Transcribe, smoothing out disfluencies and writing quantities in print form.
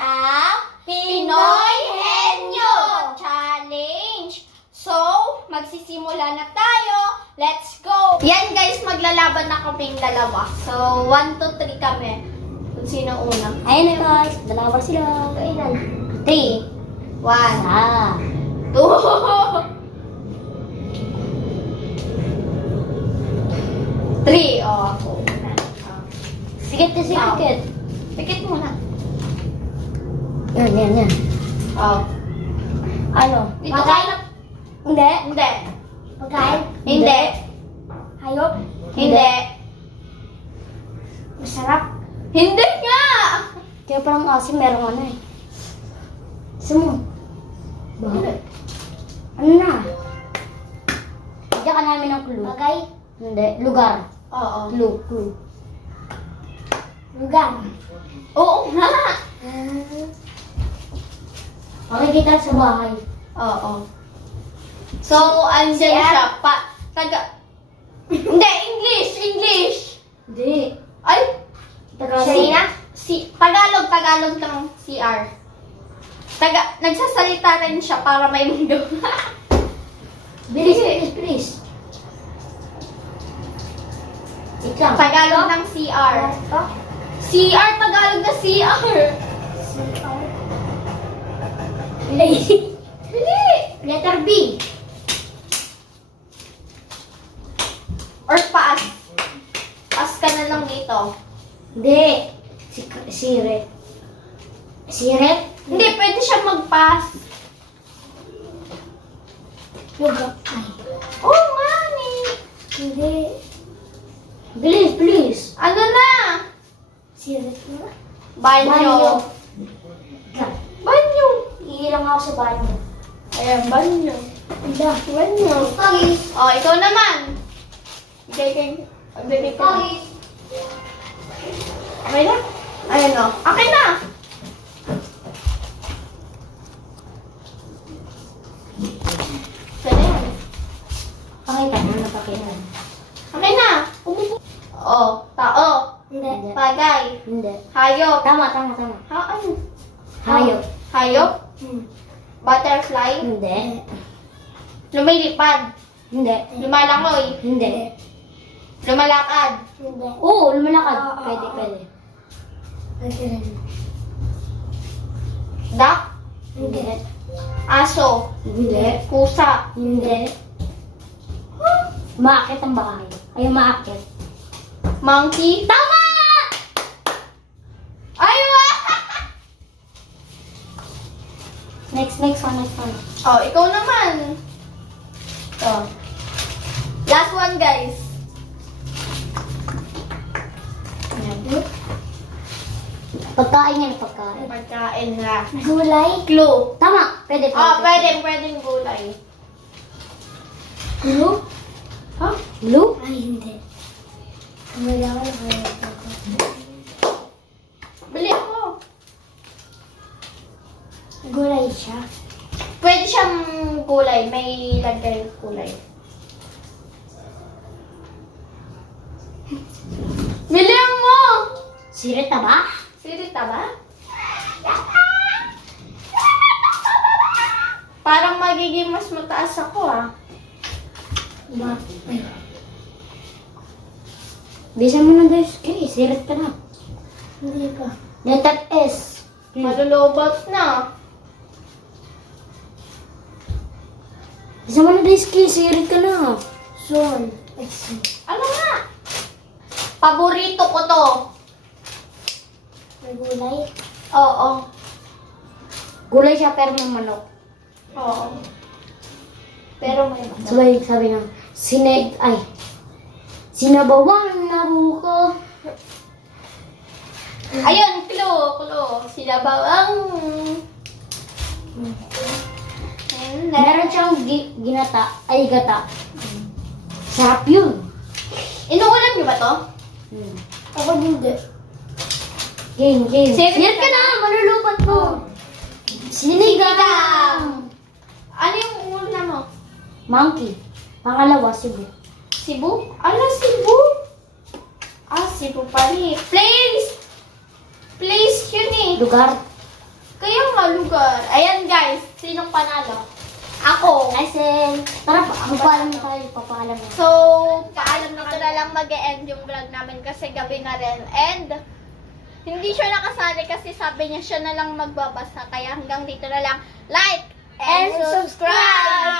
ang Pinoy Henyo Challenge. So, magsisimula na tayo. Let's go! Yan guys, maglalaban na kaming dalawa. So, 1, 2, 3 kami. Kung sino una. Ayun na guys, dalawa sila. Kailan? 3. 1, 2. Three. Oh, ako. Sikit na sikit. Pikit muna. Yan. Oh. Ano? Dito Pagkain? ka. Hindi. Hindi. Pagkain? Hindi. Hayop? Hindi. Masarap? Hindi nga! Kaya parang kasi merong ano eh. Sumo. Hindi. Ano na? Bigyan ka namin ng clue. Bagay? Hindi. Lugar. Oo. Clue. Lugar. Oo nga! Makikita sa bahay. Oo. So, andyan siya. Hindi, English! Hindi. Ay! Tagalog. Tagalog ng CR. Nagsasalita rin siya para may mundo. Bilis. Ikaw. Tagalog ng CR. CR, Tagalog na CR. Hindi. Letter B. Or pass. Pass ka na lang dito. Hindi. Siret. Siret? Hindi, pwede siya mag-pass. Lugar. Ay. Oo nga ni. Hindi. Bilis. Ano na? Siret na? Banyo. Ikaw. Banyo. Iilang ako sa banyo. Ayan, banyo. Banyo. Pagis. Oh, ikaw naman. Bigay ko. Pagis. Okay na? Ayan o. Okay na. Pwede yan. Pakita na, napakita. Okay na. Oh, tao. Hindi. Bagay. Hindi. Hayop. Tama. Ano? Hayop. Hayop? Butterfly? Hindi. Lumilipad? Hindi. Lumalangoy? Hindi. Lumalakad? Hindi. Oo, lumalakad. Pwede. Duck? Hindi. Aso? Hindi. Pusa? Hindi. Maakit ang bahay. Ayaw maakit. Monkey? Tama! Ay, wow! Next one. Oh, ikaw naman. Oh. Last one, guys. Ayan. Pagkain yan, pagkain. Pagkain na. Gulay? Clue. Tama. Pwede. Pwedeng gulay. Glue? Huh? Glue? Ay, hindi. Wala ko. Bili ako. Gulay siya. Pwede siyang gulay. May lagay gulay. Bilihan mo! Sirit na ba? Sirita ba? Parang magiging mas mataas ako ah. Ba? Ay. Bisa mo na guys. Okay, sirit ka na. Hindi pa. Letter S. Malulobot na. Bisa mo na guys. Sirit ka na. Son. Ano nga? Paborito ko to. May gulay? Oo. Gulay siya pero may manok. Oo. Pero may manok. Sabi nga, sinabawang na buko. Ayun, clue. Sila bawang. Meron siyang gata. Sarap yun. Inuulam niyo ba to? Ako hindi. Game. Sirit ka na, malulupat mo. Sinigang. Ano yung ulam mo? Monkey. Pangalawa, Cebu. Cebu? Ano Cebu? Cebu pala eh. Place yun eh. Lugar. Kaya nga lugar. Ayan guys, sinong panalo? Ako. Asin. Tara, magpaalam na tayo. Papaalam na. So, paalam na na lang mag-e-end yung vlog namin kasi gabi na rin. And, hindi siya nakasali kasi sabi niya siya na lang magbabasa. Kaya hanggang dito na lang. Like and subscribe!